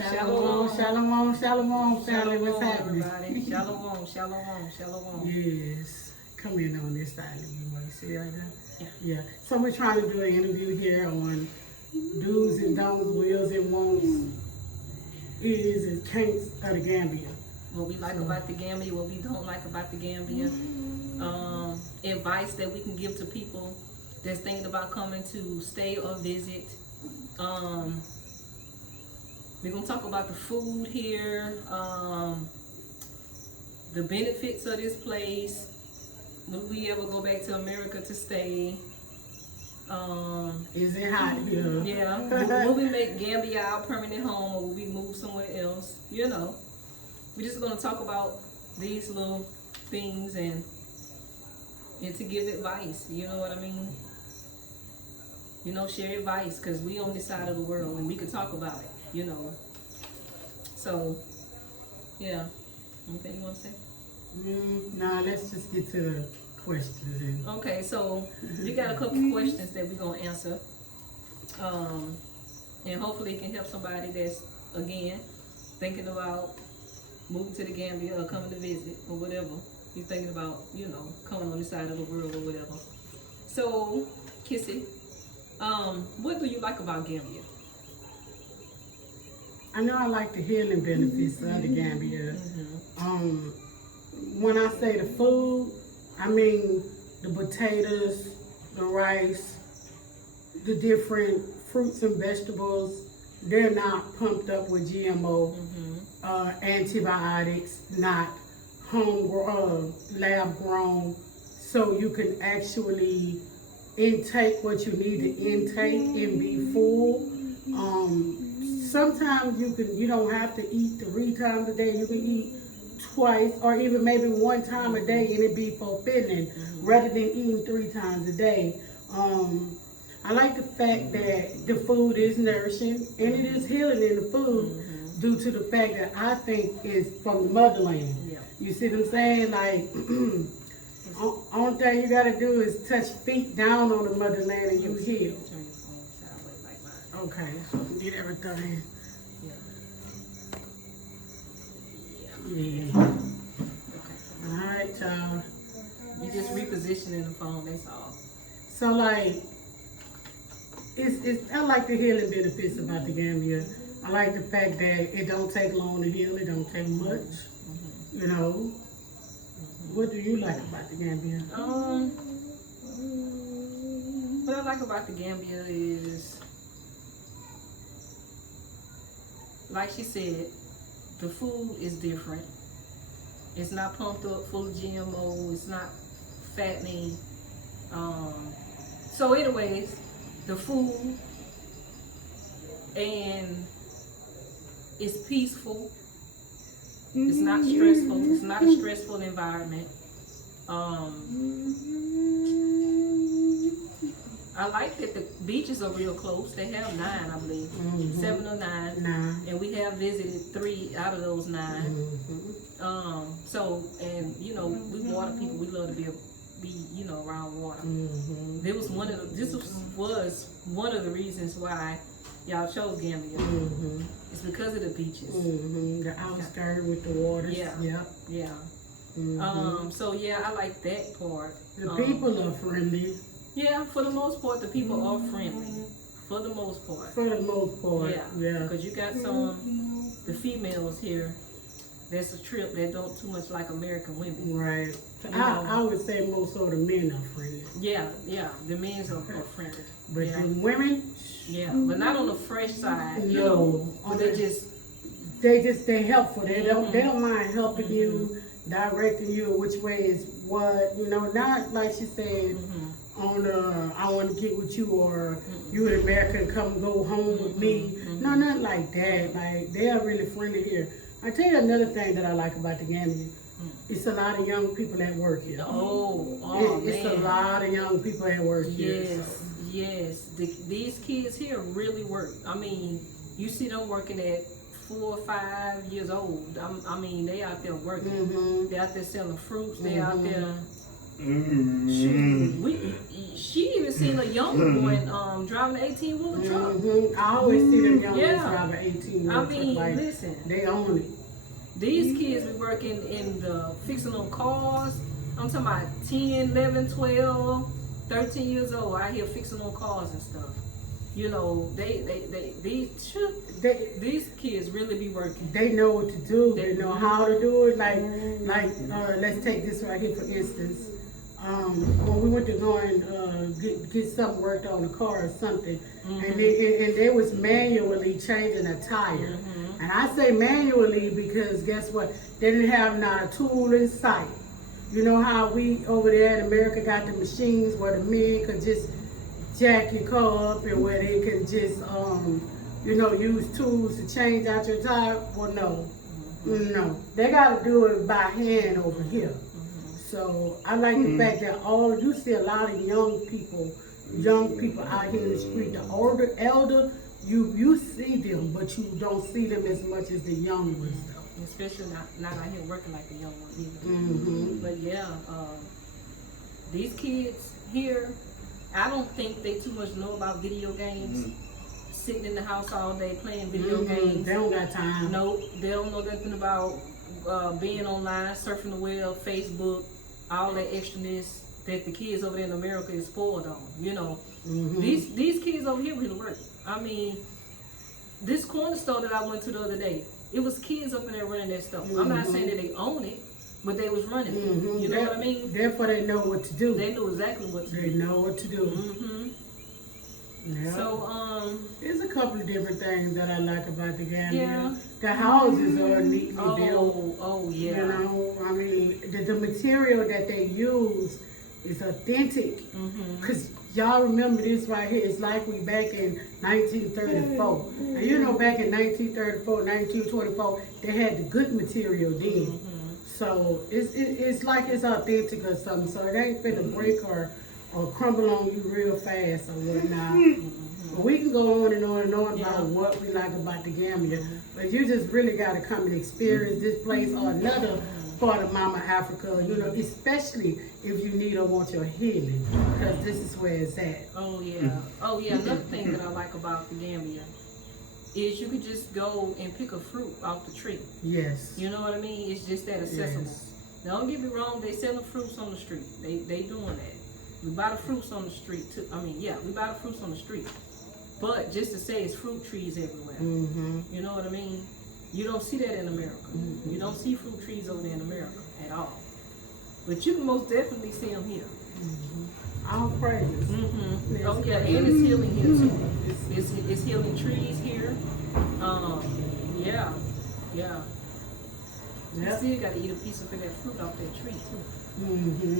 Shalom, shalom, shalom, family. What's happening? Everybody. Shalom, shalom, shalom. Yes. Come in on this side of you, want to see right there? Yeah. Yeah. So we're trying to do an interview here on do's and don'ts, wills and wants, is and can'ts of the Gambia. What we like about the Gambia, what we don't like about the Gambia. Advice that we can give to people that's thinking about coming to stay or visit. We're going to talk about the food here, the benefits of this place. Will we ever go back to America to stay? Is it hot here? Yeah. Will we make Gambia our permanent home, or will we move somewhere else? You know, we're just going to talk about these little things and to give advice. You know what I mean? You know, share advice, because we on this side of the world and we can talk about it. You know, so yeah. Anything you want to say? Nah, let's just get to the questions. Okay, so we got a couple questions that we're gonna answer, and hopefully it can help somebody that's again thinking about moving to the Gambia or coming to visit or whatever you're thinking about. You know, coming on this side of the world or whatever. So, Kissy, what do you like about Gambia? I know I like the healing benefits of the Gambia. When I say the food, I mean the potatoes, the rice, the different fruits and vegetables. They're not pumped up with GMO, antibiotics, not lab grown. So you can actually intake what you need to intake and be full. Sometimes you don't have to eat 3 times a day. You can eat twice or even maybe 1 time a day and it be fulfilling rather than eating 3 times a day. I like the fact that the food is nourishing and it is healing in the food due to the fact that I think it's from the motherland. Yeah. You see what I'm saying? Like, only thing you gotta do is touch feet down on the motherland and you heal. Okay, so get everything. Yeah. Okay. Alright, y'all. You just repositioning the phone, that's all. So like, I like the healing benefits about the Gambia. I like the fact that it don't take long to heal, it don't take much. You know. What do you like about the Gambia? What I like about the Gambia is, like she said, the food is different. It's not pumped up full of GMO. It's not fattening. So anyways, the food, and it's peaceful. It's not stressful. It's not a stressful environment. I like that the beaches are real close. They have 9, I believe. 7 or 9. And we have visited 3 out of those 9. So, and you know, we water people, we love to be you know, around water. This was one of the reasons why y'all chose Gambia. It's because of the beaches. The outskirts with the waters. Yeah. So yeah, I like that part. The people are friendly. Yeah, for the most part, the people are friendly. For the most part. For the most part. Yeah. Because you got some, the females here, that's a trip that don't too much like American women. Right. I would say most of the men are friendly. Yeah, the men are friendly. But the women? Yeah, but not on the fresh side. No. They helpful. They don't mind helping you, directing you which way is what. You know, not like she said on I want to get with you, or you in America, come go home with me. No, nothing like that. Like, they are really friendly here. I tell you another thing that I like about the Gambia. It's a lot of young people that work here. It's a lot of young people that work here. Yes. These kids here really work. I mean, you see them working at 4 or 5 years old. I mean, they out there working. They out there selling fruits. They out there She even seen a young boy driving an 18-wheeler truck. I always see them young ones Yeah. driving 18 I mean, like, listen. they own it. These kids be working in the fixing on cars. I'm talking about 10, 11, 12, 13 years old out here fixing on cars and stuff. You know, these kids really be working. They know what to do. They know how to do it. Like, let's take this right here for instance. When we went to go and get something worked on the car or something, and they was manually changing a tire. And I say manually because guess what? They didn't have not a tool in sight. You know how we over there in America got the machines where the men could just jack your car up and where they can just use tools to change out your tire. Well, no, they got to do it by hand over here. So I like the fact that you see a lot of young people out here in the street. The elder, you see them, but you don't see them as much as the young ones, though. Especially not out here working like the young ones either. But yeah, these kids here, I don't think they too much know about video games. Sitting in the house all day playing video games. They don't got time. Nope, they don't know nothing about being online, surfing the web, Facebook, all that extraness that the kids over there in America is spoiled on. You know, these kids over here really work. I mean, this corner store that I went to the other day, it was kids up in there running that stuff. I'm not saying that they own it, but they was running it. You know what I mean? Therefore, they know what to do. They knew exactly what to do. They know what to do. Yeah. So, there's a couple of different things that I like about the Gambia. Yeah. The houses are neatly built. Oh, yeah. You know, I mean, the material that they use is authentic. Because y'all remember this right here. It's like we back in 1934. And you know, back in 1934, 1924, they had the good material then. So it's like it's authentic or something. So it ain't finna break or crumble on you real fast or whatnot. But we can go on and on and on about what we like about the Gambia. But you just really got to come and experience this place or another part of Mama Africa, you know, especially if you need or want your healing, because this is where it's at. Oh, yeah. Oh, yeah. Another thing that I like about the Gambia is you could just go and pick a fruit off the tree. Yes. You know what I mean? It's just that accessible. Yes. Now, don't get me wrong, they selling fruits on the street. They doing that. We buy the fruits on the street too. We buy the fruits on the street. But just to say it's fruit trees everywhere. You know what I mean? You don't see that in America. You don't see fruit trees over there in America at all. But you can most definitely see them here. All praises. Oh yeah, and it's healing here too. It's healing trees here. Yeah. You still got to eat a piece of that fruit off that tree too.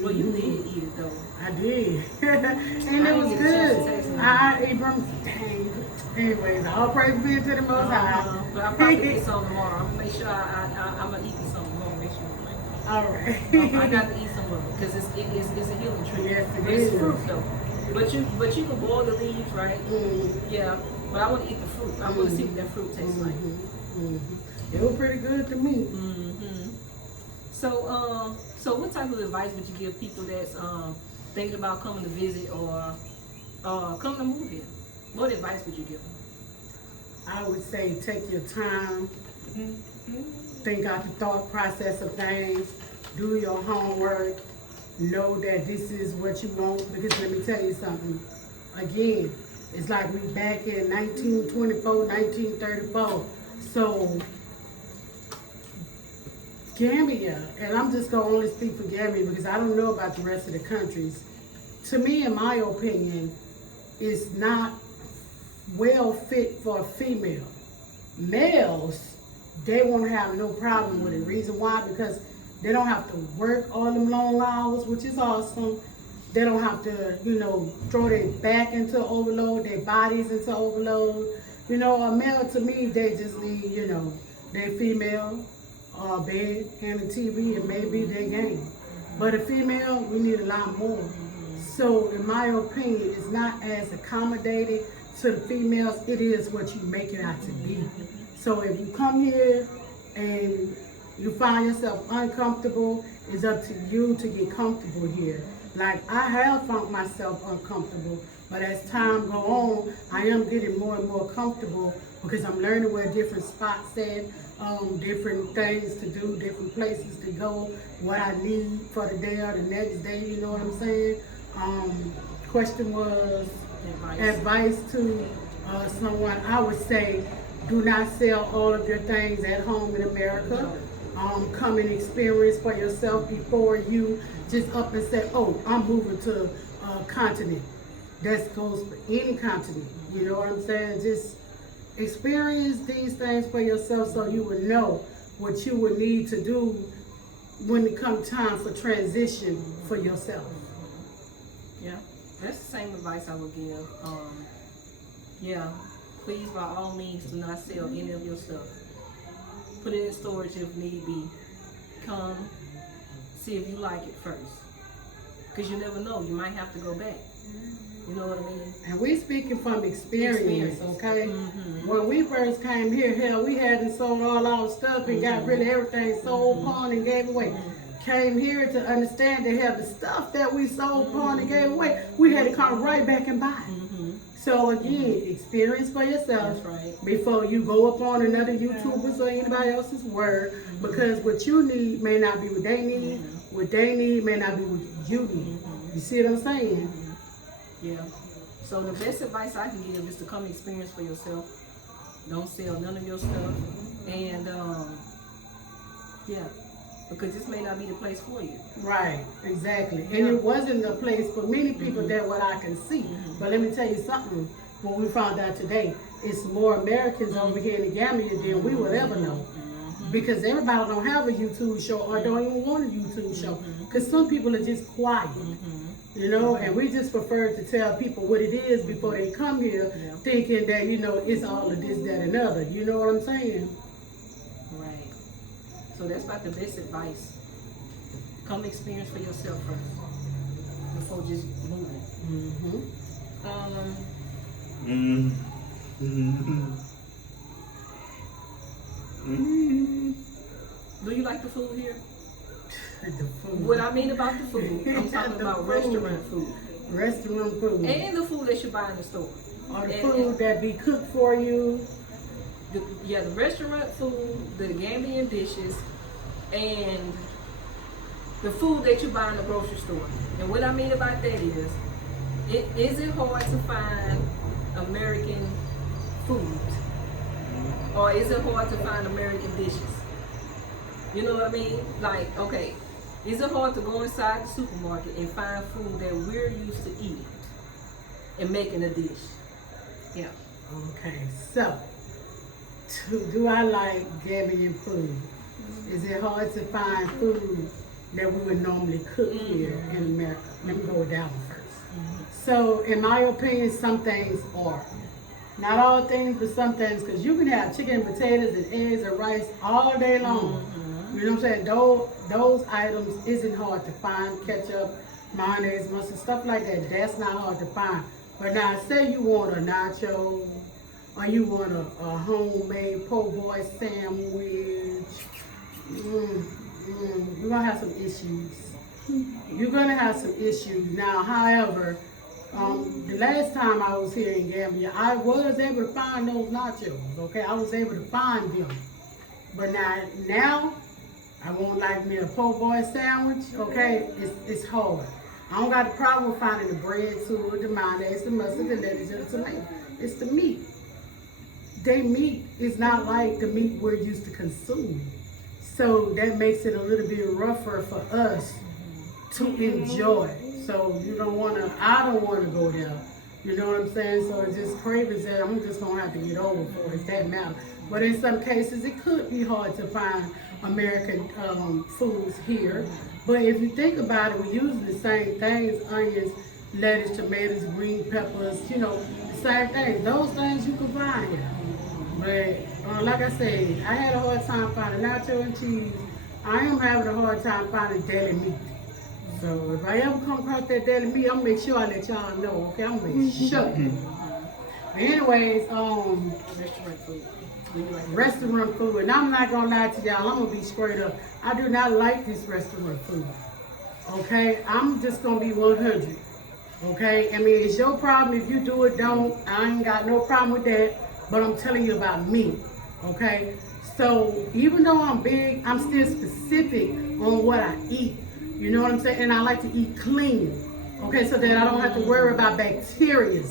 Well, you did eat it though. I did. And it was good. I ate them. Dang. Anyways, all praise be to the Most High. But I'll probably eat some tomorrow. I'm going to make sure I'm going to eat some tomorrow. Make sure I'm right. All right. I got to eat some of it because it's a healing tree. Yes, but it's fruit though. But you can boil the leaves, right? Yeah. But I want to eat the fruit. I want to see what that fruit tastes like. It was pretty good to me. So what type of advice would you give people that's thinking about coming to visit or coming to move here? What advice would you give them? I would say take your time, think out the thought process of things, do your homework, know that this is what you want, because let me tell you something. Again, it's like we back in 1924, 1934. So Gambia, and I'm just going to only speak for Gambia because I don't know about the rest of the countries. To me, in my opinion, is not well fit for a female. Males, they won't have no problem with it. Reason why? Because they don't have to work all them long hours, which is awesome. They don't have to, throw their back into overload, their bodies into overload. A male, to me, they just need, their female, bed and a TV, and maybe their game. But a female, we need a lot more. So in my opinion, it's not as accommodated to the females. It is what you make it out to be. So if you come here and you find yourself uncomfortable, it's up to you to get comfortable here. Like I have found myself uncomfortable, but as time go on, I am getting more and more comfortable because I'm learning where different spots at, different things to do, different places to go, what I need for the day or the next day, you know what I'm saying? Question was advice to someone. I would say, do not sell all of your things at home in America. Come and experience for yourself before you just up and say, oh, I'm moving to a continent. That goes for any continent. You know what I'm saying? Just experience these things for yourself so you would know what you would need to do when it comes time for transition for yourself. Yeah, that's the same advice I would give. Yeah, please by all means do not sell any of your stuff. Put it in storage if need be. Come, see if you like it first. Because you never know, you might have to go back. You know what I mean? And we speaking from experience, okay? Mm-hmm. When we first came here, hell, we hadn't sold all our stuff and got rid of everything, sold, pawned, and gave away. Came here to understand that hell, the stuff that we sold, pawned, and gave away, we had to come right back and buy. So again, experience for yourself before you go up on another YouTuber's or anybody else's word, because what you need may not be what they need. What they need may not be what you need. You see what I'm saying? Yeah. So the best advice I can give is to come experience for yourself. Don't sell none of your stuff. And yeah, because this may not be the place for you. Right, exactly. And it wasn't a place for many people that what I can see. But let me tell you something, what we found out today, it's more Americans over here in the Gambia than we would ever know. Because everybody don't have a YouTube show or don't even want a YouTube show. Because some people are just quiet. You know, and we just prefer to tell people what it is before they come here, thinking that, you know, it's all of this, that, and other. You know what I'm saying? Right. So that's about the best advice. Come experience for yourself first before just moving. Do you like the food here? The food. What I mean about the food, I'm talking about restaurant food. Restaurant food. And the food that you buy in the store. Or the food that be cooked for you. The restaurant food, the Gambian dishes, and the food that you buy in the grocery store. And what I mean about that is it hard to find American food? Or is it hard to find American dishes? You know what I mean? Like, okay, is it hard to go inside the supermarket and find food that we're used to eating and making a dish? Yeah. Okay, so, do I like Gambian food? Is it hard to find food that we would normally cook here in America? Let me go with that one first. So, in my opinion, some things are. Not all things, but some things, because you can have chicken and potatoes and eggs and rice all day long. You know what I'm saying? Those items isn't hard to find. Ketchup, mayonnaise, mustard, stuff like that. That's not hard to find. But now, say you want a nacho, or you want a homemade po' boy sandwich. You're gonna have some issues. You're gonna have some issues. Now, however, the last time I was here in Gambia, I was able to find those nachos. Okay, I was able to find them. But now. I won't like me a po' boy sandwich, okay? It's hard. I don't got a problem with finding the bread too, the mayonnaise, the mustard, the lettuce, and the tomato. It's the meat. Their meat is not like the meat we're used to consume. So that makes it a little bit rougher for us to enjoy. So I don't want to go there. You know what I'm saying? So it's just cravings that I'm just going to have to get over for it, that matter. But in some cases, it could be hard to find American foods here. But if you think about it, we're using the same things: onions, lettuce, tomatoes, green peppers, you know, the same things. Those things you can find here. But like I said, I had a hard time finding nacho and cheese. I am having a hard time finding deli meat. So if I ever come across that deli meat, I'm gonna make sure I let y'all know, okay? I'm gonna make sure. Anyways, Restaurant food. Do you like the restaurant food, and I'm not gonna lie to y'all, I'm gonna be straight up. I do not like this restaurant food. Okay, I'm just gonna be 100. Okay, I mean, it's your problem if you do it, don't. I ain't got no problem with that, but I'm telling you about me. Okay, so even though I'm big, I'm still specific on what I eat. You know what I'm saying? And I like to eat clean. Okay, so that I don't have to worry about bacteria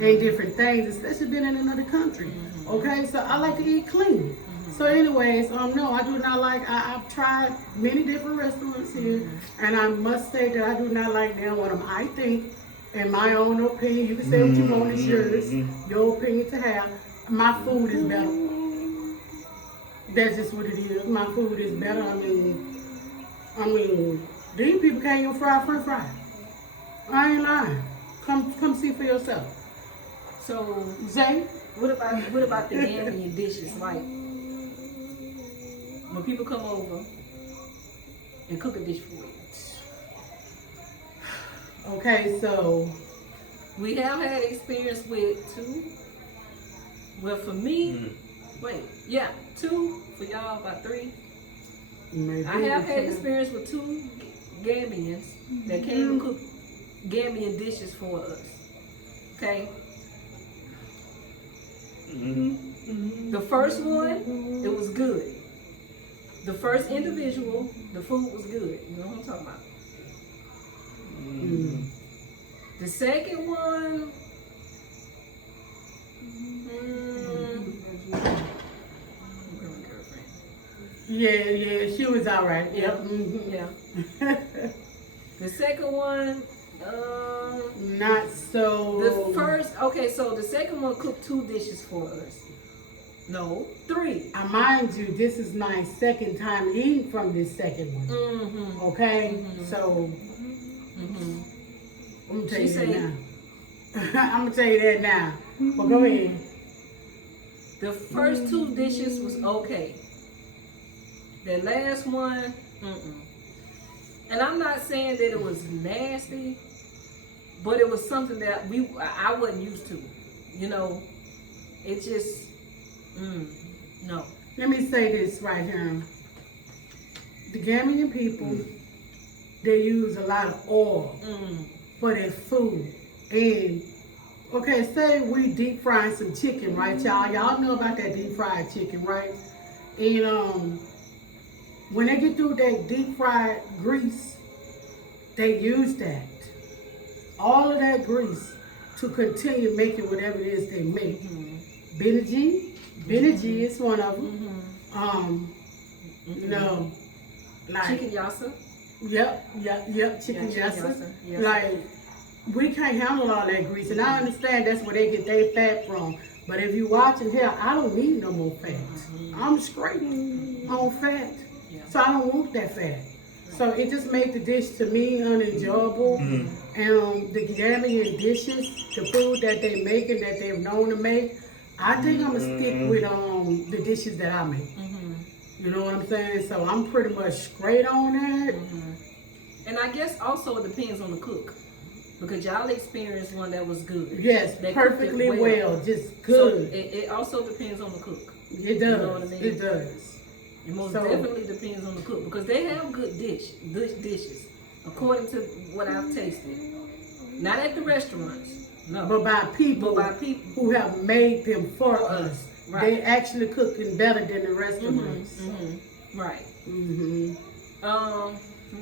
and different things, especially being in another country. Okay, so I like to eat clean. So anyways, no, I do not like, I've tried many different restaurants here, and I must say that I do not like now one of them. I think, in my own opinion, you can say what you want, it's yours, your opinion to have, my food is better. That's just what it is. My food is better. I mean, these people can't even fry French fries. I ain't lying. Come see for yourself. So, Zay? what about the Gambian dishes? Like, when people come over and cook a dish for you. Okay, so We have had experience with 2. Well, for me, two. For y'all, about 3. maybe I have had experience with 2 Gambians that came and cooked Gambian dishes for us. Okay? The first one, it was good. The first individual, the food was good. You know what I'm talking about? The second one, yeah, she was all right. Yep. Yeah. The second one, not so. so the second one cooked 2 dishes for us. No, 3. Mind you, this is my second time eating from this second one. Okay, so I'm gonna tell you that now. I'm gonna tell you that now. Well, go ahead. The first 2 dishes was okay. The last one, And I'm not saying that it was nasty, but it was something that I wasn't used to. You know, it just, no. Let me say this right here. The Gambian people, they use a lot of oil for their food. And, okay, say we deep frying some chicken, right, y'all? Y'all know about that deep fried chicken, right? And when they get through that deep fried grease, they use that. All of that grease to continue making whatever it is they make. Benergy is one of them. You know, like Chicken yassa. Yep, chicken yassa. Yes. Like, we can't handle all that grease, and I understand that's where they get their fat from. But if you watching here, I don't need no more fat. I'm straight on fat, so I don't want that fat. So it just made the dish to me unenjoyable. And the Gambian dishes, the food that they make and that they're known to make, I think I'm gonna stick with the dishes that I make. You know what I'm saying? So I'm pretty much straight on that. And I guess also it depends on the cook. Because y'all experienced one that was good. Yes, that perfectly well, just good. So it also depends on the cook. It does. You know what I mean? It does. It most definitely depends on the cook. Because they have good dishes, according to what I've tasted. Not at the restaurants. No. But by people who have made them for us. Right. They actually cooking better than the restaurants. Right. Let me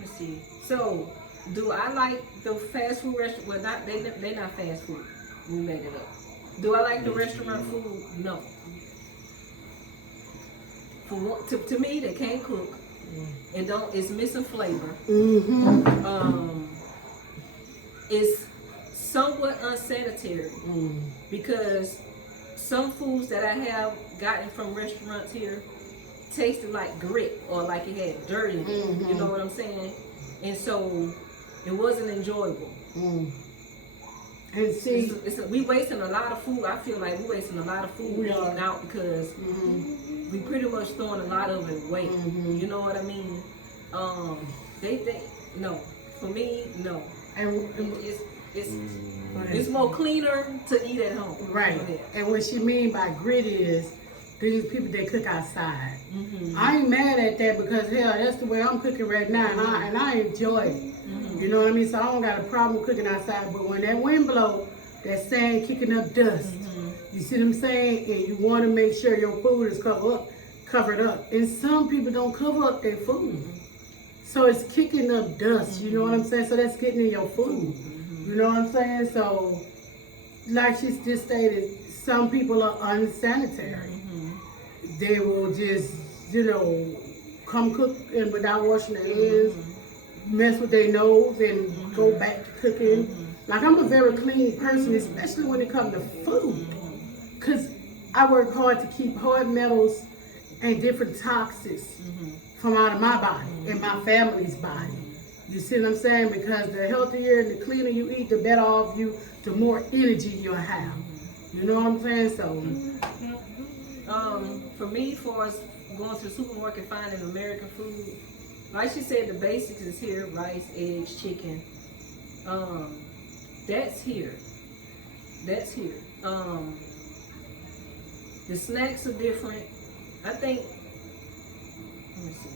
see. So, do I like the fast food restaurant? Well, they're not fast food. We made it up. Do I like the restaurant food? No. To me, they can't cook. And it's missing flavor. It's somewhat unsanitary because some foods that I have gotten from restaurants here tasted like grit or like it had dirt in it. You know what I'm saying? And so it wasn't enjoyable. And see, we wasting a lot of food. I feel like we're wasting a lot of food eating out because we pretty much throwing a lot of it away. You know what I mean? They no. For me, no. And it's It's more cleaner to eat at home. Right. And what she mean by gritty is these people that cook outside. I ain't mad at that because hell, that's the way I'm cooking right now, and I enjoy it. You know what I mean? So I don't got a problem with cooking outside. But when that wind blow, that sand kicking up dust. You see what I'm saying? And you want to make sure your food is covered up. And some people don't cover up their food. So it's kicking up dust, you know what I'm saying? So that's getting in your food. You know what I'm saying? So, like she just stated, some people are unsanitary. They will just, come cook and without washing their hands, mess with their nose and go back to cooking. Like, I'm a very clean person, especially when it comes to food. Because I work hard to keep hard metals and different toxins from out of my body and my family's body. You see what I'm saying? Because the healthier and the cleaner you eat, the better off you, the more energy you'll have. You know what I'm saying? So, for me, for us going to the supermarket finding American food, like she said, the basics is here: rice, eggs, chicken. That's here. That's here. The snacks are different. I think. Let me see.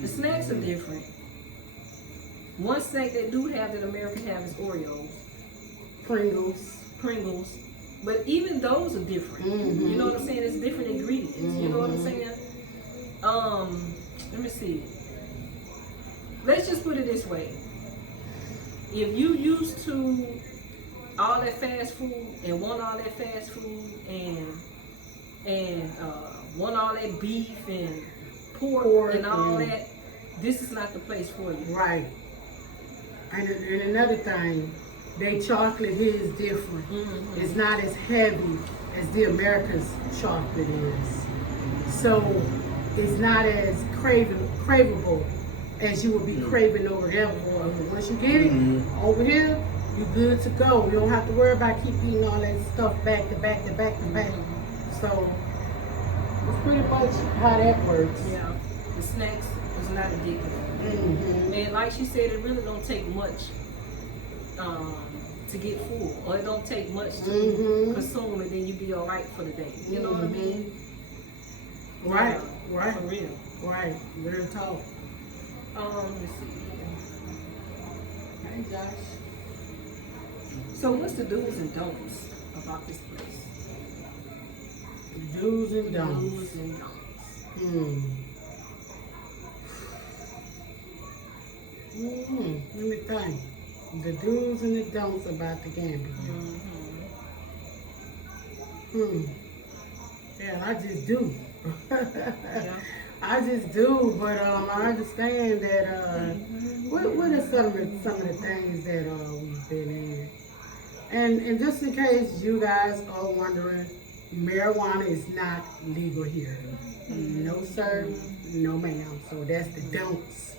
The snacks are different. One snack they do have that American have is Oreos. Pringles. But even those are different. You know what I'm saying? It's different ingredients. You know what I'm saying? Let me see. Let's just put it this way. If you used to all that fast food and want all that fast food and want all that beef and pork and all that, this is not the place for you. Right. And another thing, they chocolate here is different. It's not as heavy as the America's chocolate is. So it's not as craveable as you would be craving over there. Once you get it over here, you're good to go. You don't have to worry about keep eating all that stuff back to back to back to back. So it's pretty much how that works. Yeah, the snacks is not addictive. And like she said, it really don't take much to get full, or it don't take much to consume, and then you be all right for the day. You know what I mean? Right. For real. Right. Real talk. Let me see. Hey, Josh. So what's the do's and don'ts about this place? Do's and don'ts. Do's and don'ts. Let me think. The do's and the don'ts about the Gambia. Yeah, I just do. I just do, but I understand that. What are some of the things that we've been in? And just in case you guys are wondering, marijuana is not legal here. No sir, no ma'am. So that's the don'ts.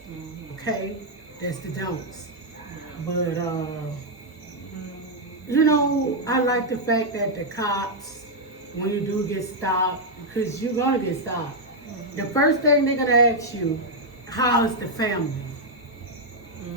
Okay, that's the don'ts. But I like the fact that the cops, when you do get stopped, because you're gonna get stopped, the first thing they're gonna ask you, how is the family?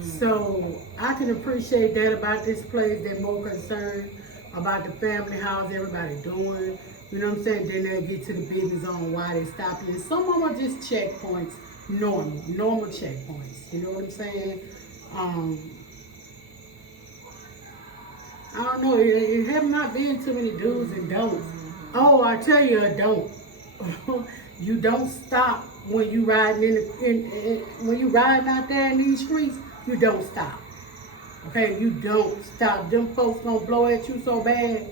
So I can appreciate that about this place. They're more concerned about the family, how's everybody doing. You know what I'm saying? Then they'll get to the business on why they stop you. And some of them are just checkpoints, normal checkpoints. You know what I'm saying? I don't know. It have not been too many do's and don'ts. Oh, I tell you a don't. You don't stop when you riding when you riding out there in these streets. You don't stop. Okay, you don't stop. Them folks gonna blow at you so bad.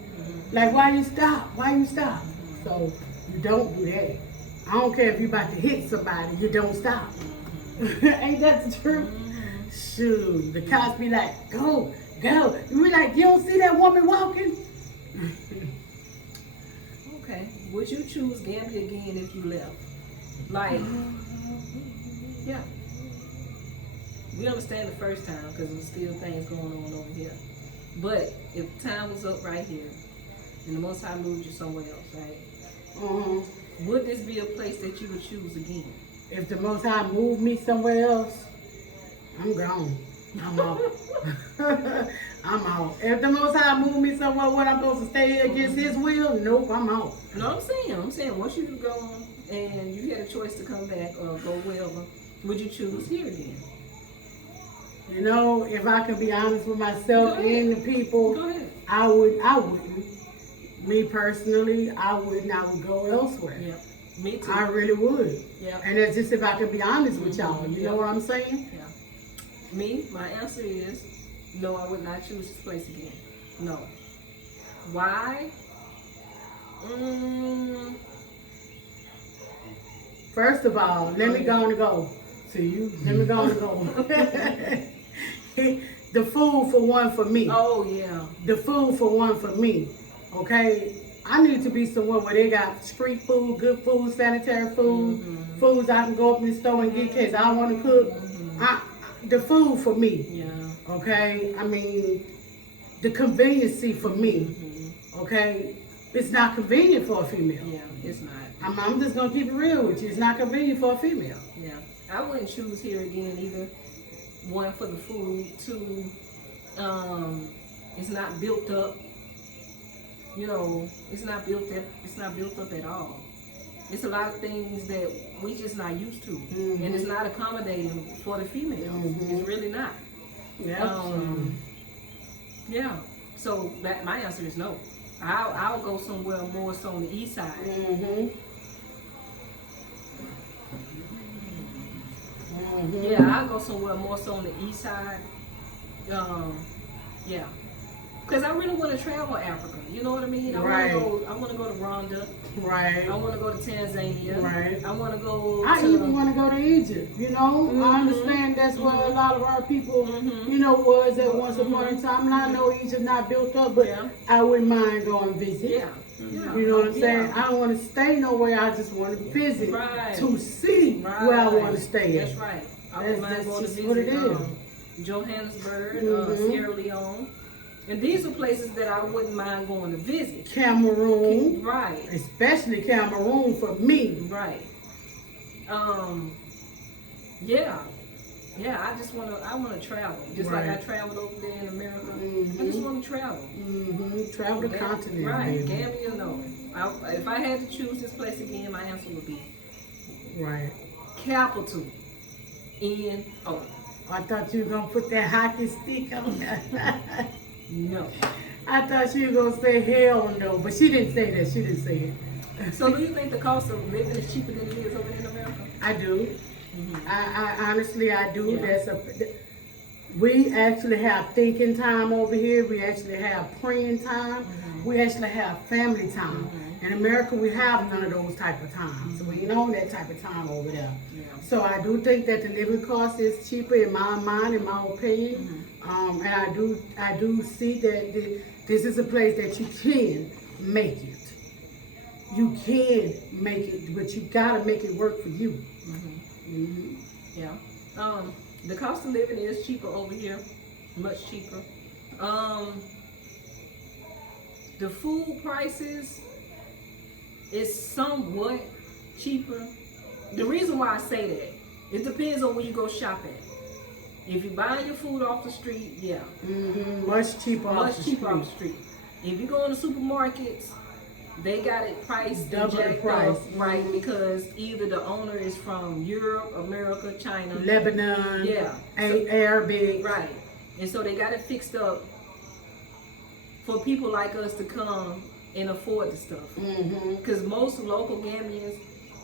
Like, why you stop? Why you stop? So you don't do that. I don't care if you about to hit somebody. You don't stop. Ain't that the truth? Shoot, the cops be like, go. You be like, you don't see that woman walking? Okay. Would you choose Gambia again if you left? Like, yeah. We understand the first time because there's still things going on over here. But if time was up right here and the Most High moved you somewhere else, right? Would this be a place that you would choose again? If the Most High moved me somewhere else, I'm gone. I'm out. I'm out. If the Most High move me somewhere, what I'm supposed to stay here against His will? Nope, I'm out. No, I'm saying, once you go and you had a choice to come back or go wherever, would you choose here again? You know, if I can be honest with myself and the people, Go ahead. I wouldn't. Me personally, I wouldn't. I would go elsewhere. Yeah, me too. I really would. Yeah. And that's just if I can be honest with y'all. You know what I'm saying? Yeah. Me, my answer is no, I would not choose this place again. No. Why? First of all, let me go and go. To you, let me go and go. The food for one for me. Oh yeah. The food for one for me. Okay? I need to be somewhere where they got street food, good food, sanitary food, foods I can go up in the store and get case I want to cook. The food for me. Yeah. Okay? I mean, the conveniency for me. Okay? It's not convenient for a female. Yeah, it's not. I'm just gonna keep it real with you. It's not convenient for a female. Yeah, I wouldn't choose here again either. One, for the food. Two, it's not built up. You know, it's not built up. It's not built up at all. It's a lot of things that we just not used to, and it's not accommodating for the females. It's really not. Yeah. Yeah. So that my answer is no. I'll go somewhere more so on the east side. Yeah, I'll go somewhere more so on the east side. Yeah. Because I really want to travel Africa. You know what I mean? I want to go to Rwanda. Right. I want to go to Tanzania. Right. I want to go I even want to go to Egypt, you know? I understand that's where a lot of our people, you know, was at once upon a time. And I know Egypt not built up, but I wouldn't mind going visit. Yeah. You know what I'm saying? I don't want to stay nowhere. I just want to visit to see where I want to stay at. That's right. I wouldn't mind going to just what it visit is. Johannesburg, Sierra Leone. And these are places that I wouldn't mind going to visit. Cameroon. Right. Especially Cameroon for me. Right. Yeah. Yeah, I want to travel. Just like I traveled over there in America. I just want to travel. Travel the continent. Right. Baby. Gambia, no. If I had to choose this place again, my answer would be capital. N-O. I thought you were going to put that hockey stick on that. No. I thought she was going to say hell no, but she didn't say that. She didn't say it. So do you think the cost of living is cheaper than it is over in America? I do. I honestly, I do. Yeah. We actually have thinking time over here. We actually have praying time. We actually have family time. In America, we have none of those type of times. We ain't on that type of time over there. So I do think that the living cost is cheaper in my mind, in my opinion. And I do see that this is a place that you can make it. You can make it, but you gotta make it work for you. Yeah. The cost of living is cheaper over here, much cheaper. The food prices is somewhat cheaper. The reason why I say that, it depends on where you go shop at. If you buy your food off the street, much cheaper off the street. If you go in the supermarkets, they got it priced double the price, right? Because either the owner is from Europe, America, China, Lebanon, Arabic, right? And so they got it fixed up for people like us to come and afford the stuff. Because most local Gambians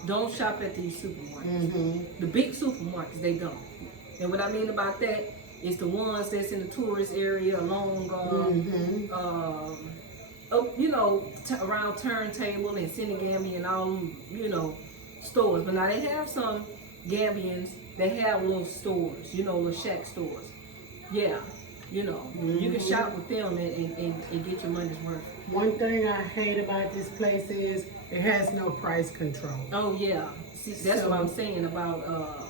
don't shop at these supermarkets. The big supermarkets, they don't. And what I mean about that is the ones that's in the tourist area along, around Turntable and Senegambia and all them, stores. But now they have some Gambians that have little stores, little shack stores. Yeah, you can shop with them and get your money's worth. One thing I hate about this place is it has no price control. Oh yeah, see, that's what I'm saying about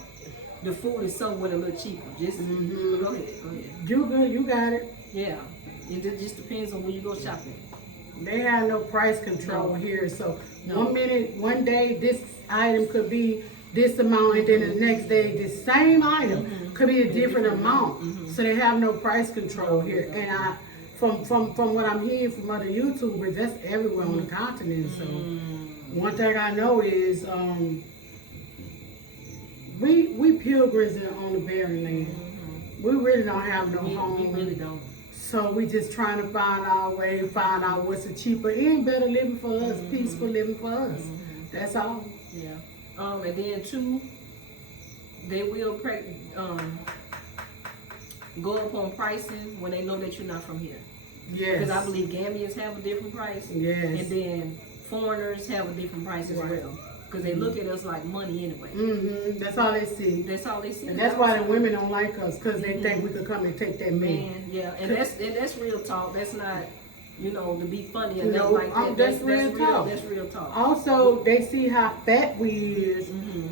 the food is somewhat a little cheaper. Just go ahead. You good? You got it. Yeah, it just depends on where you go shopping. They have no price control here. So one day this item could be this amount, and then the next day the same item could be a different amount. So they have no price control here. And from what I'm hearing from other YouTubers, that's everywhere on the continent. So one thing I know is we pilgrims on the barren land. We really don't have no home. We really don't. So we just trying to find our way, find out what's a cheaper and better living for us, peaceful living for us. That's all. Yeah. And then too, they will go up on pricing when they know that you're not from here. Yes. Because I believe Gambians have a different price. Yes. And then foreigners have a different price as well. Because they look at us like money anyway. That's all they see. That's all they see. And that's why the women don't like us, because they think we could come and take that man. Yeah. And that's real talk. That's not, to be funny and No, nothing like that. that's real talk. That's real talk. Also, they see how fat we is,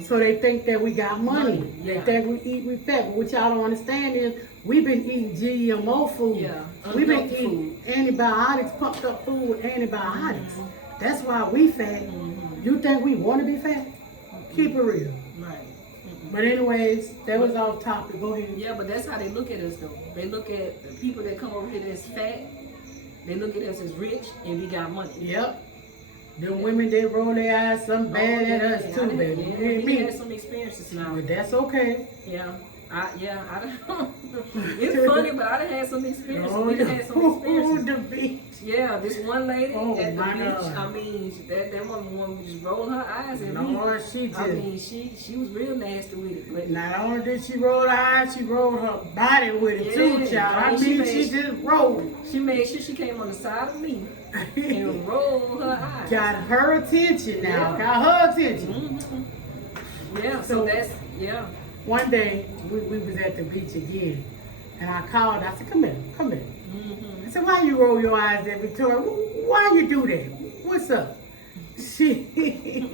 so they think that we got money. Yeah. They think we eat we fat. But what y'all don't understand is we've been eating GMO food. Yeah, We've been unhealthy eating antibiotics, pumped up food with antibiotics. That's why we fat. You think we want to be fat? Keep it real. Right. But anyways, that was off topic. Go ahead. Yeah, but that's how they look at us though. They look at the people that come over here that's fat. They look at us as rich and we got money. Yep. The women, they roll their eyes some bad at us too, baby. Yeah, we had some experiences now. But that's okay. Yeah. I don't It's funny, but I done had some experiences. Oh, We done had some experiences. the beach. Yeah, this one lady Oh, at the my beach. God. I mean, that woman would just roll her eyes at me. Lord, she did. I mean, she was real nasty with it. But Not only did she roll her eyes, she rolled her body with it too, Yeah, child. I I mean, mean, she she made- just rolled. she made sure she came on the side of me and rolled her eyes. Got her attention now. Yeah. Got her attention. Yeah, So- so that's, yeah. One day, we was at the beach again, and I called. I said, come here. I said, why you roll your eyes at Victoria? Why you do that? What's up? She,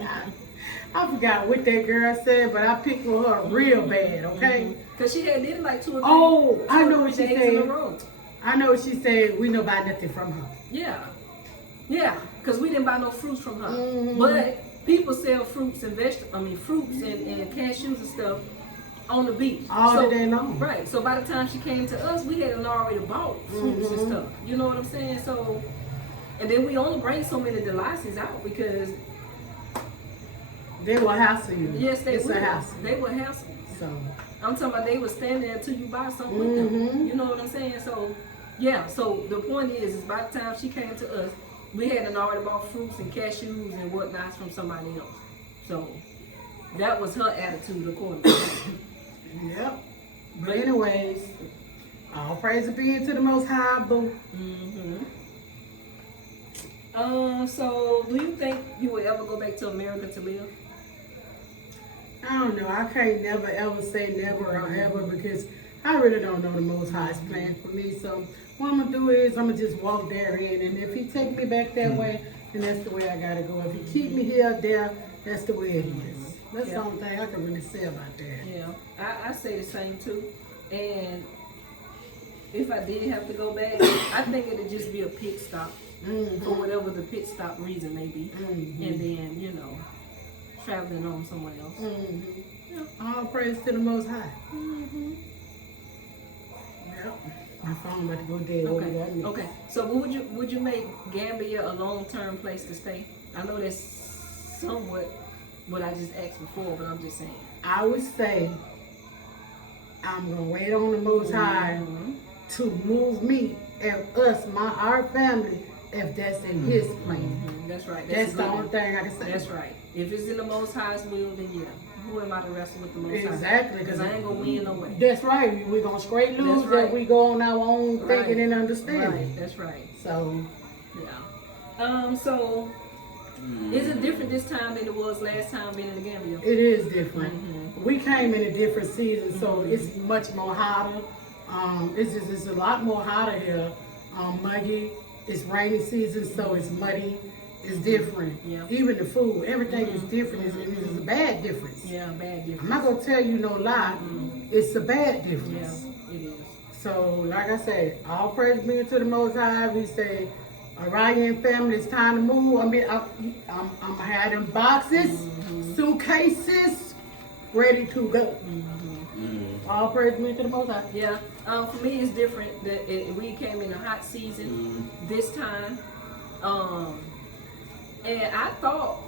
I forgot what that girl said, but I picked with her real bad, okay? Because she had did it like 2 or 3 Oh, I know two or what three she days in a said. row. I know what she said. We know about nothing from her. Yeah. Yeah, because we didn't buy no fruits from her. Mhm. But people sell fruits and fruits and cashews and stuff on the beach. All day long. Right. So by the time she came to us, we had already bought fruits and stuff. You know what I'm saying? So, and then we only bring so many delices out because They will hassle you. yes, they it's will. a hassle. They will hassle. So, I'm talking about they would stand there until you buy something with them. You know what I'm saying? So, yeah. So the point is by the time she came to us, we had already bought fruits and cashews and whatnots from somebody else. So that was her attitude according to her. yep. But anyways, all praise be to the Most High, boo. So do you think you would ever go back to America to live? I don't know. I can't never ever say never or ever because I really don't know the Most High's plan for me. So what I'm gonna do is I'm gonna just walk there in, and if He take me back that way, then that's the way I gotta go. If He keep me here, there, that's the way it is. That's the only thing I can really say about that. Yeah, I say the same too. And if I did have to go back, I think it'd just be a pit stop for whatever the pit stop reason may be, and then traveling on somewhere else. All praise to the Most High. Yep. My phone about to go dead. Okay. So would you make Gambia a long-term place to stay? I know that's somewhat what I just asked before, but I'm just saying. I would say I'm gonna wait on the Most High to move me and us, our family, if that's in His plan. That's right. That's a the good only one. thing I can say. That's right. If it's in the Most High's will, then yeah. Who am I to wrestle with the Most High? Exactly, Because I ain't gonna win no way. That's right. We're gonna straight lose That's right. if we go on our own thinking Right. and understanding. Right. That's right. So Yeah. So is it different this time than it was last time being in the Gambia? it is different. We came in a different season, so it's much more hotter. It's a lot more hotter here. Muggy. It's rainy season, so it's muddy. It's different. Yeah. Even the food, everything is different. It's a bad difference. Yeah, bad difference. I'm not gonna tell you no lie. It's a bad Yeah, difference. it is. So, like I said, all praise be to the Most High. We say, Orion family, it's time to move. I'm have them boxes, suitcases, ready to go. All praise be to the Most High. Yeah. For me, it's different. We came in a hot season this time, and I thought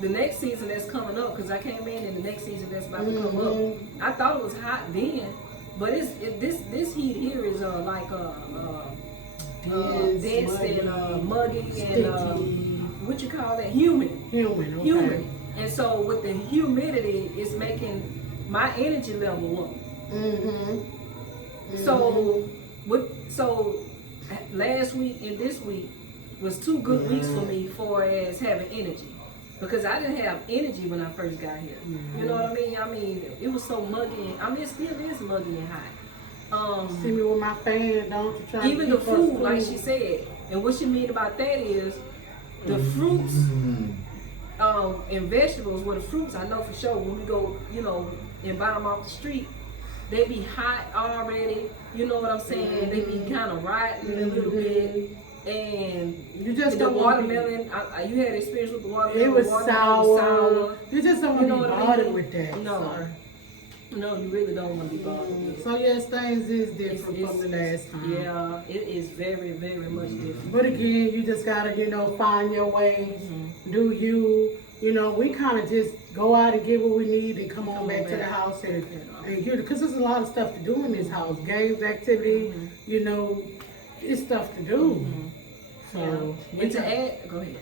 the next season that's coming up, because I came in and the next season that's about to come up, I thought it was hot then, but this heat here is like dense and muggy and what you call that, humid. Humid. And so with the humidity, it's making my energy level low. So last week and this week was 2 good weeks for me for as having energy, because I didn't have energy when I first got here. You know what I mean? I mean, it was so muggy. It still is muggy and hot. See me with my fan, don't you try even to the food, like she said, and what she mean about that is the fruits and vegetables. Well, the fruits I know for sure when we go, and buy them off the street, they be hot already. You know what I'm saying? They be kind of rotten a little bit. And you just the don't watermelon, you had experience with the watermelon. It was sour. You just don't want to be bothered with that. No, you really don't want to be bothered with it. So yes, things is different from the last time. Yeah, it is very, very much different. But again, you just gotta, find your way. Do you? We kind of just go out and get what we need and come on back to the house and because there's a lot of stuff to do in this house. Games, activity, it's stuff to do. So, and to add, go ahead.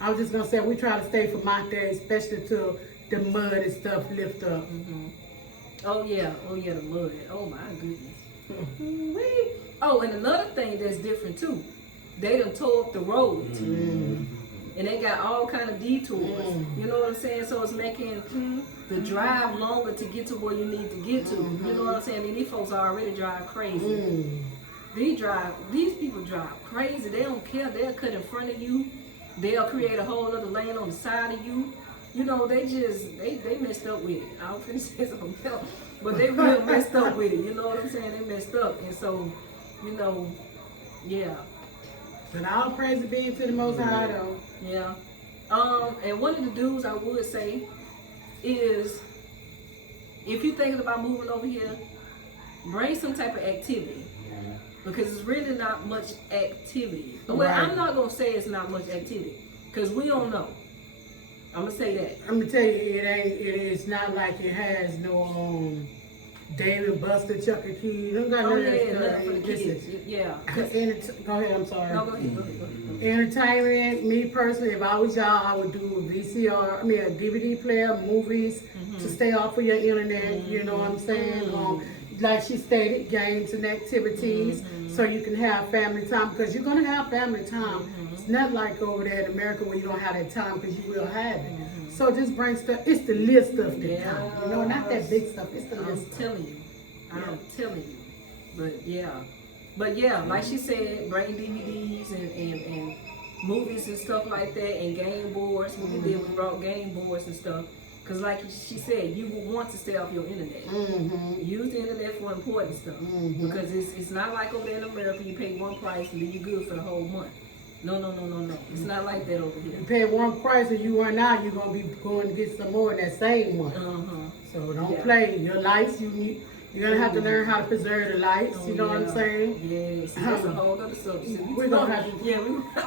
I was just gonna say we try to stay from out there, especially till the mud and stuff lift up. Oh yeah, the mud. Oh my goodness. Oh, and another thing that's different too, they done tore up the roads. And they got all kind of detours. You know what I'm saying? So it's making the drive longer to get to where you need to get to. You know what I'm saying? And these folks already drive crazy. These people drive crazy. They don't care. They'll cut in front of you. They'll create a whole other lane on the side of you. They messed up with it. I don't finna say something else, but they real messed up with it. You know what I'm saying? They messed up. And so, yeah. But all praise be to the Most High, though. Yeah. And one of the dudes I would say is, if you're thinking about moving over here, bring some type of activity. Because it's really not much activity. Well, I'm not going to say it's not much activity, because we don't know. I'm going to say that. I'm going to tell you, it's not like it has no David, Buster, Chuck E. Cheese. Don't got none of that stuff. For the kids. Yeah. Go ahead, I'm sorry. No, go ahead. Entertainment, me personally, if I was y'all, I would do a DVD player, movies, to stay off of your internet, you know what I'm saying? Like she stated, games and activities, so you can have family time, because you're going to have family time. It's not like over there in America where you don't have that time, because you will have it. So just bring stuff. It's the little stuff that counts. Not that big stuff. It's the little stuff. I'm telling you. But yeah, like she said, bring DVDs and movies and stuff like that, and game boards. When we did, we brought game boards and stuff. Because like she said, you will want to stay off your internet. Use the internet for important stuff. Because it's not like over there in America, you pay one price and then you're good for the whole month. No. It's not like that over here. You pay one price and you run out, you're going to be going to get some more in that same month. So don't play. Your lights, you're going to have to learn how to preserve the lights. You know what I'm saying? Yes. That's a whole other subject. We're going to have to.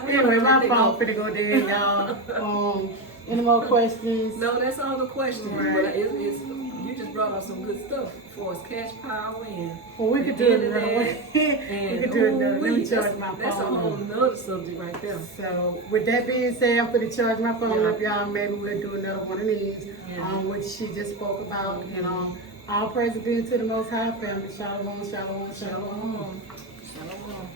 Anyway, my phone finna go there, y'all. Any more questions? No, that's all the questions. Right. But you just brought up some good stuff for us, cash power and. Well, we could do it another way. We could do it another. Let me charge my phone. That's a whole nother subject right there. So, with that being said, I'm going to charge my phone up, y'all. Maybe we'll do another one of these, which she just spoke about. And all praise be to the Most High family. Shalom, shalom, shalom. Shalom.